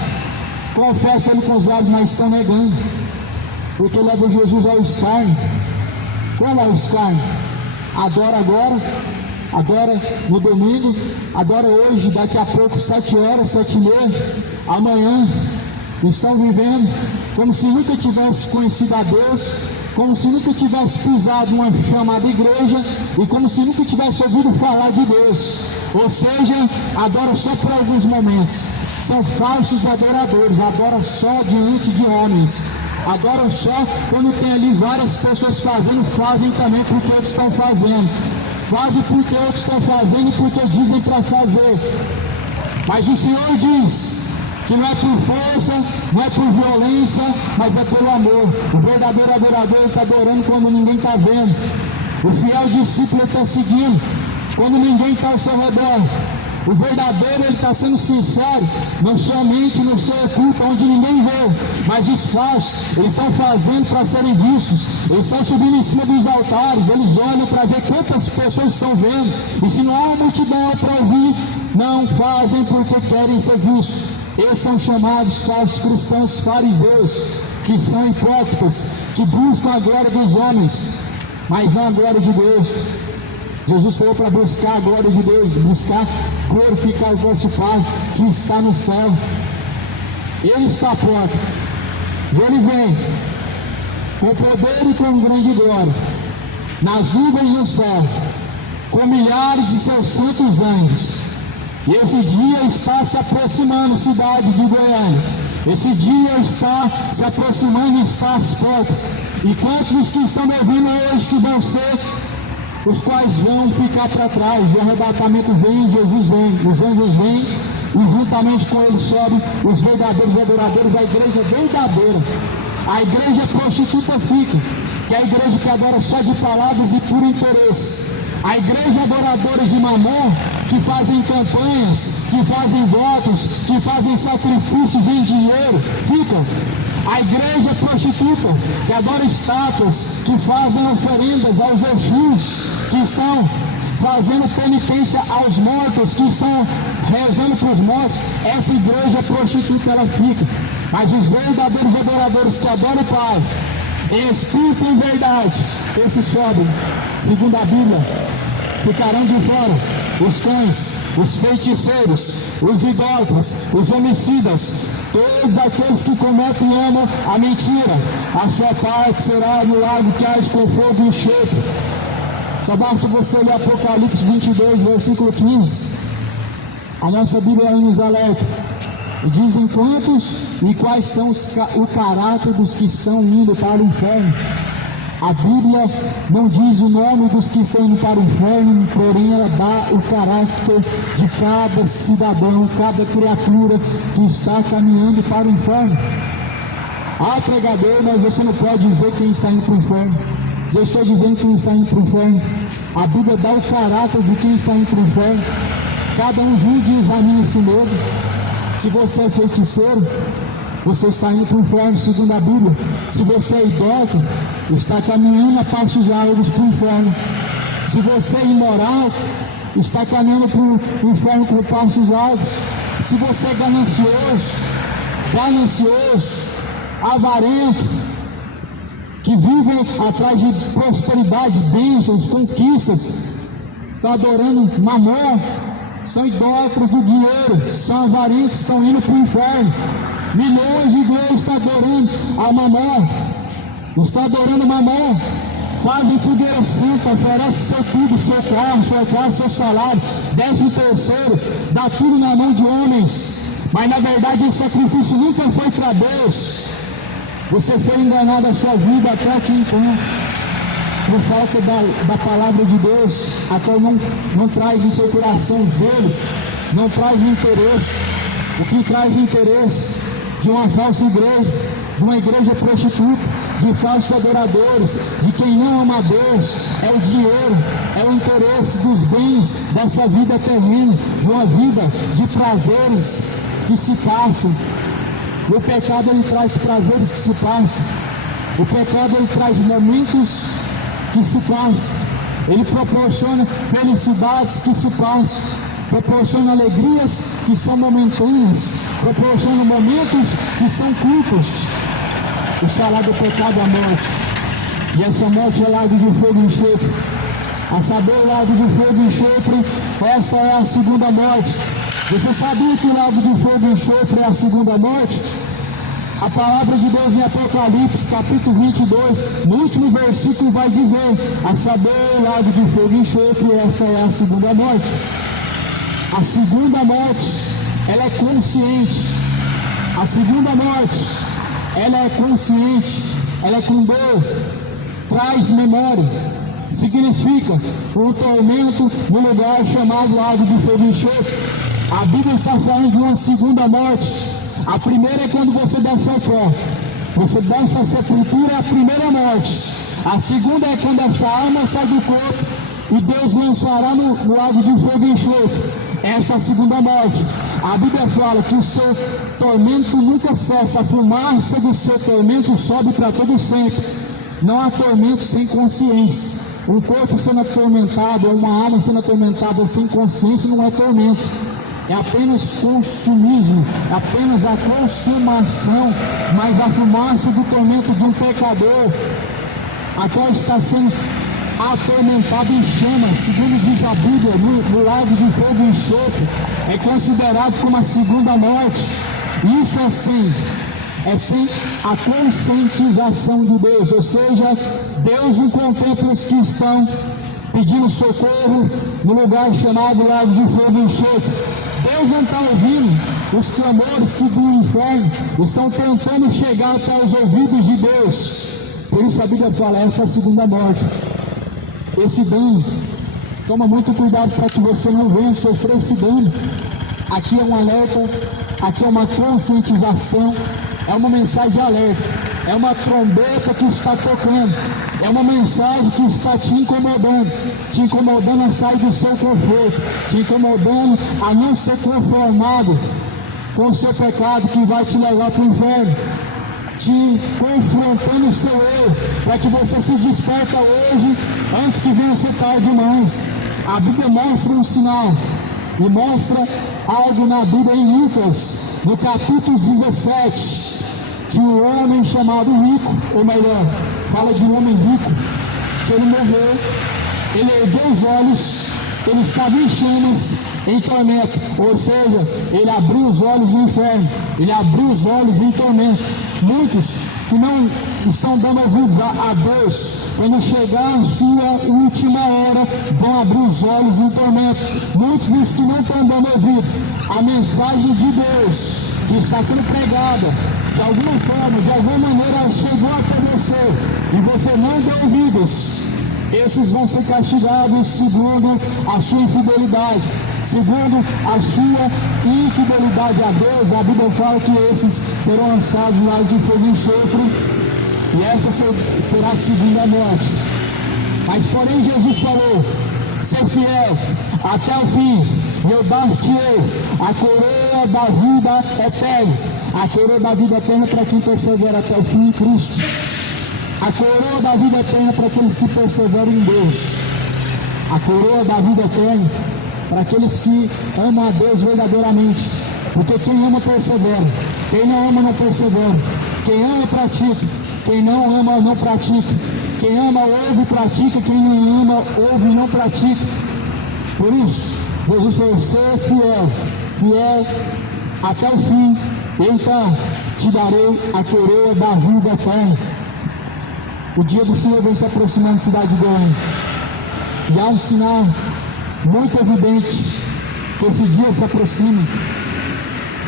Confessam com os lábios, mas estão negando, porque levam Jesus ao escárnio. Como ao escárnio? Adora agora, adora no domingo, adora hoje, daqui a pouco, 7 horas, 7h30, amanhã. Estão vivendo como se nunca tivesse conhecido a Deus, como se nunca tivesse pisado numa chamada igreja e como se nunca tivesse ouvido falar de Deus. Ou seja, adora só por alguns momentos. São falsos adoradores, adoram só diante de homens, adoram só quando tem ali várias pessoas fazendo, fazem também porque outros estão fazendo, fazem porque outros estão fazendo e porque dizem para fazer. Mas o Senhor diz que não é por força, não é por violência, mas é pelo amor. O verdadeiro adorador está adorando quando ninguém está vendo. O fiel discípulo está seguindo quando ninguém está ao seu redor. O verdadeiro, ele está sendo sincero, não somente no seu culto, onde ninguém vê, mas os falsos, eles estão fazendo para serem vistos, eles estão subindo em cima dos altares, eles olham para ver quantas pessoas estão vendo, e se não há uma multidão para ouvir, não fazem porque querem ser vistos. Esses são chamados falsos cristãos fariseus, que são hipócritas, que buscam a glória dos homens, mas não a glória de Deus. Jesus falou para buscar a glória de Deus, buscar glorificar o vosso Pai que está no céu. Ele está à porta, e Ele vem com poder e com grande glória, nas nuvens no céu, com milhares de seus santos anjos. E esse dia está se aproximando, cidade de Goiânia. Esse dia está se aproximando, está às portas. E quantos dos que estão me ouvindo hoje que vão ser os quais vão ficar para trás? O arrebatamento vem, Jesus vem, os anjos vêm, e juntamente com eles sobem os verdadeiros adoradores, a igreja verdadeira. A igreja prostituta fica, que é a igreja que adora só de palavras e por interesse. A igreja adoradora de Mamon, que fazem campanhas, que fazem votos, que fazem sacrifícios em dinheiro, fica. A igreja prostituta, que adora estátuas, que fazem oferendas aos Exus, que estão fazendo penitência aos mortos, que estão rezando para os mortos, essa igreja prostituta ela fica. Mas os verdadeiros adoradores que adoram o Pai, em espírito e em verdade, esses sobem, segundo a Bíblia, ficarão de fora os cães, os feiticeiros, os idólatras, os homicidas, todos aqueles que cometem e amam a mentira. A sua parte será no lago que arde com fogo e enxofre. Só basta você ler Apocalipse 22, versículo 15. A nossa Bíblia nos alerta. E dizem quantos e quais são o caráter dos que estão indo para o inferno. A Bíblia não diz o nome dos que estão indo para o inferno, porém ela dá o caráter de cada cidadão, cada criatura que está caminhando para o inferno. Ah, pregador, mas você não pode dizer quem está indo para o inferno. Eu estou dizendo quem está indo para o inferno. A Bíblia dá o caráter de quem está indo para o inferno. Cada um julgue e examine a si mesmo. Se você é feiticeiro, você está indo para o inferno, segundo a Bíblia. Se você é idólatra, está caminhando a passos largos para o inferno. Se você é imoral, está caminhando para o inferno com passos largos. Se você é ganancioso, avarento, que vivem atrás de prosperidade, bênçãos, conquistas, está adorando Mamon, são idólatras do dinheiro, são avarentos, estão indo para o inferno. Milhões de igrejas estão adorando a Mamon, está adorando Mamon, fazem fogueira santa, oferece seu tudo, seu carro, sua casa, seu salário, 13º, dá tudo na mão de homens, mas na verdade esse sacrifício nunca foi para Deus. Você foi enganado a sua vida até aqui então, por falta da palavra de Deus, a qual não traz em seu coração zelo, não traz interesse. O que traz interesse de uma falsa igreja, de uma igreja prostituta, de falsos adoradores, de quem não ama a Deus, é o dinheiro, é o interesse dos bens dessa vida terrena, de uma vida de prazeres que se passam. O pecado ele traz prazeres que se passam, o pecado ele traz momentos que se passam, ele proporciona felicidades que se passam, proporciona alegrias que são momentâneas, proporciona momentos que são curtos. O salário do pecado é a morte, e essa morte é lago de fogo e enxofre. A saber, o lago de fogo e enxofre, esta é a segunda morte. Você sabia que o lago de fogo e enxofre é a segunda morte? A palavra de Deus em Apocalipse, capítulo 22, no último versículo vai dizer, a saber, o lago de fogo e enxofre, esta é a segunda morte. A segunda morte, ela é consciente. A segunda morte, ela é consciente, ela é com dor, traz memória, significa um tormento no lugar chamado lago de fogo e enxofre. A Bíblia está falando de uma segunda morte. A primeira é quando você desce ao pó, você desce à sepultura, é a primeira morte. A segunda é quando essa alma sai do corpo e Deus lançará no lago de fogo e enxofre. Essa é a segunda morte. A Bíblia fala que o seu tormento nunca cessa, a fumaça do seu tormento sobe para todo sempre. Não há tormento sem consciência. Um corpo sendo atormentado, ou uma alma sendo atormentada sem consciência não é tormento. É apenas consumismo, é apenas a consumação, mas a fumaça do tormento de um pecador, a qual está sendo atormentado em chamas, segundo diz a Bíblia, no lago de fogo e enxofre, é considerado como a segunda morte. Isso é sem a conscientização de Deus, ou seja, Deus não contempla os que estão pedindo socorro no lugar chamado lago de fogo e enxofre. Deus não está ouvindo os clamores que do inferno estão tentando chegar até os ouvidos de Deus. Por isso a Bíblia fala, essa é a segunda morte. Esse dano, toma muito cuidado para que você não venha sofrer esse dano. Aqui é um alerta, aqui é uma conscientização, é uma mensagem de alerta, é uma trombeta que está tocando, é uma mensagem que está te incomodando a sair do seu conforto, te incomodando a não ser conformado com o seu pecado que vai te levar para o inferno, te confrontando o seu eu, para que você se desperta hoje, antes que venha ser tarde demais. A Bíblia mostra um sinal, e mostra algo na Bíblia em Lucas, no capítulo 17, que o homem chamado rico, ou melhor, fala de um homem rico, que ele morreu, ele ergueu os olhos, ele estava em chamas, em tormento, ou seja, ele abriu os olhos no inferno, ele abriu os olhos em tormento. Muitos que não estão dando ouvidos a Deus, quando chegar a sua última hora, vão abrir os olhos em tormento. Muitos dos que não estão dando ouvido a mensagem de Deus, que está sendo pregada, de alguma forma, de alguma maneira, chegou até você, e você não deu ouvidos, esses vão ser castigados segundo a sua infidelidade. Segundo a sua infidelidade a Deus, a Bíblia fala que esses serão lançados no lago de fogo e enxofre, e essa será a segunda morte. Mas porém Jesus falou, ser fiel até o fim, e eu dar-te-ei a coroa da vida eterna. A coroa da vida eterna para quem persevera até o fim em Cristo. A coroa da vida eterna para aqueles que perseveram em Deus. A coroa da vida eterna para aqueles que amam a Deus verdadeiramente. Porque quem ama persevera, quem não ama não persevera. Quem ama pratica, quem não ama não pratica. Quem ama ouve e pratica, quem não ama ouve e não pratica. Por isso, Jesus falou, ser fiel até o fim, então te darei a coroa da vida eterna. O dia do Senhor vem se aproximando, cidade de Goiânia. E há um sinal muito evidente que esse dia se aproxima.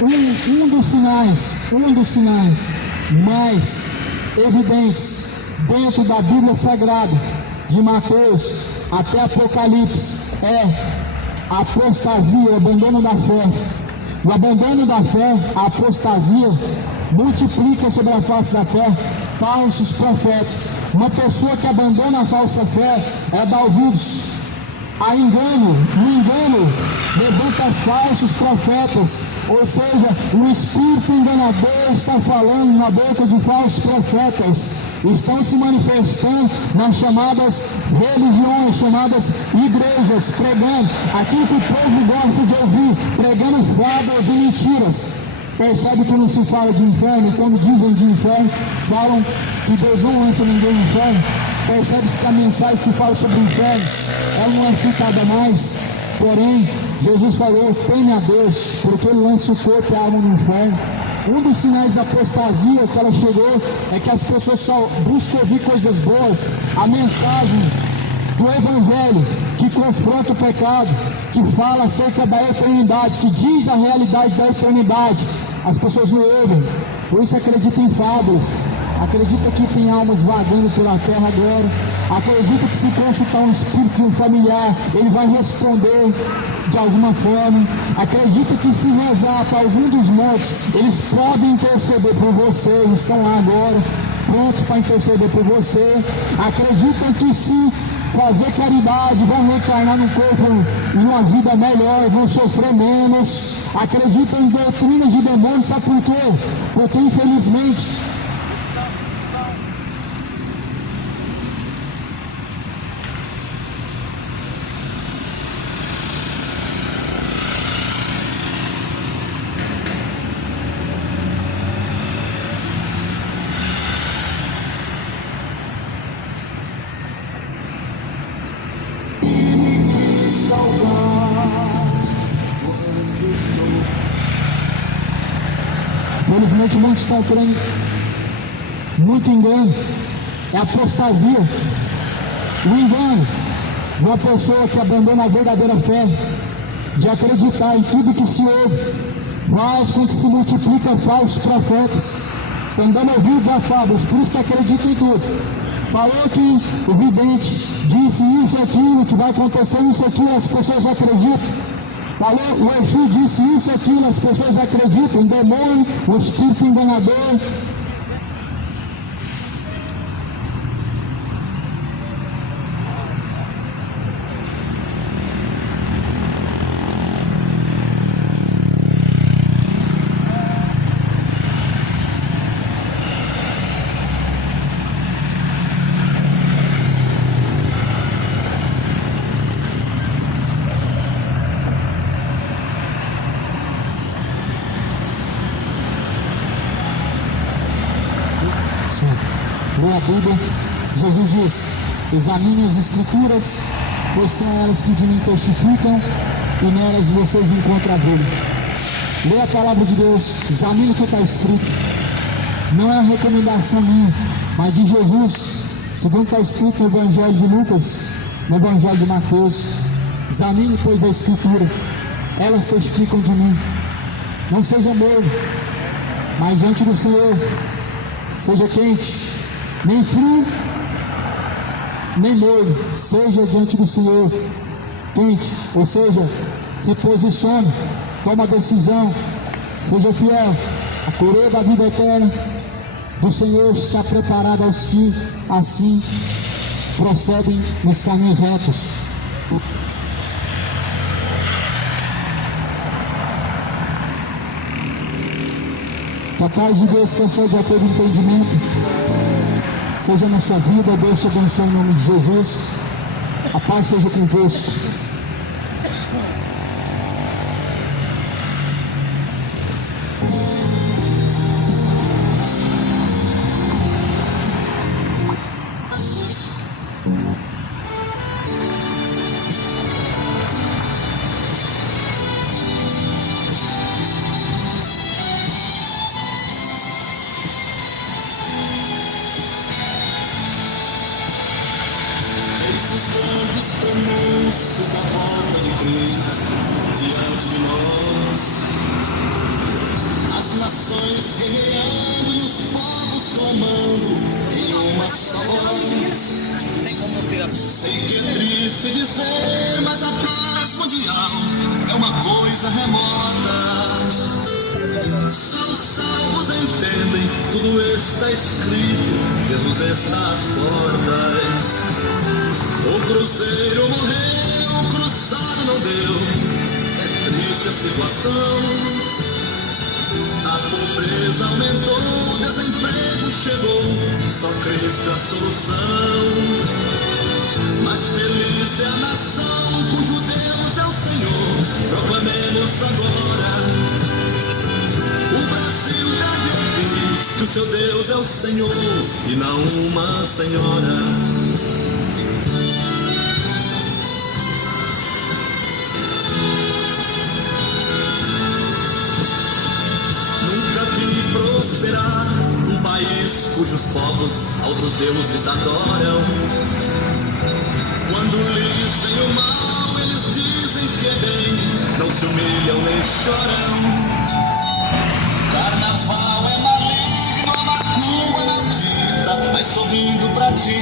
Um dos sinais mais evidentes dentro da Bíblia Sagrada, de Mateus até Apocalipse, é a apostasia, o abandono da fé. O abandono da fé, a apostasia, multiplica sobre a face da fé falsos profetas. Uma pessoa que abandona a falsa fé, dá ouvidos a engano, no engano levanta falsos profetas, ou seja, o espírito enganador está falando na boca de falsos profetas, estão se manifestando nas chamadas religiões, chamadas igrejas, pregando aquilo que o povo gosta de ouvir, pregando fadas e mentiras. Percebe que não se fala de inferno, e quando dizem de inferno, falam que Deus não lança ninguém no inferno. Percebe-se que a mensagem que fala sobre o inferno, ela não é citada mais. Porém, Jesus falou: teme a Deus, porque Ele lança o corpo e a alma no inferno. Um dos sinais da apostasia que ela chegou é que as pessoas só buscam ouvir coisas boas, a mensagem do Evangelho que confronta o pecado, que fala acerca da eternidade, que diz a realidade da eternidade. As pessoas não ouvem, por isso acreditam em fábulas, acredita que tem almas vagando pela terra agora, acredita que se consultar um espírito de um familiar, ele vai responder de alguma forma, acredita que se rezar para algum dos mortos, eles podem interceder por você, eles estão lá agora, prontos para interceder por você, acreditam que se fazer caridade, vão reencarnar num corpo e uma vida melhor, vão sofrer menos, acreditam em doutrinas de demônios, sabe por quê? Porque infelizmente infelizmente muitos estão crendo, muito engano, é apostasia, o engano de uma pessoa que abandona a verdadeira fé, de acreditar em tudo que se ouve, faz com que se multipliquem falsos profetas, estão dando ouvidos a fábulas, por isso que acreditam em tudo. Falou que o vidente disse isso e aquilo, que vai acontecer isso e aquilo, as pessoas acreditam. Falou, o Exu disse isso e aquilo, as pessoas acreditam, o demônio, o espírito enganador. Lê a Bíblia, Jesus diz: examine as Escrituras, pois são elas que de mim testificam, e nelas vocês encontram a vida. Lê a palavra de Deus, examine o que está escrito. Não é uma recomendação minha, mas de Jesus, segundo está escrito no Evangelho de Lucas, no Evangelho de Mateus. Examine, pois, a Escritura, elas testificam de mim. Não seja morno, mas diante do Senhor, seja quente, nem frio, nem morno, seja diante do Senhor quente, ou seja, se posicione, toma decisão, seja fiel. A coroa da vida eterna do Senhor está preparada aos que assim procedem nos caminhos retos. Que a paz de Deus, que excede a todo entendimento, seja na sua vida. Deus te abençoe em nome de Jesus. A paz seja convosco. triste dizer, mas a paz mundial é uma coisa remota. Só os salvos entendem, tudo está escrito, Jesus está às portas. O cruzeiro morreu, o cruzado não deu, é triste a situação. A pobreza aumentou, o desemprego chegou, só Cristo é a solução. Mas feliz é a nação cujo Deus é o Senhor, proclamemos agora. O Brasil deve ouvir que o seu Deus é o Senhor e não uma senhora. Nunca vi prosperar um país cujos povos a outros deuses adoram. Quando lhes vem o mal, eles dizem que é bem, não se humilham nem choram. Carnaval é maligno, a macumba maldita, mas sorrindo pra ti.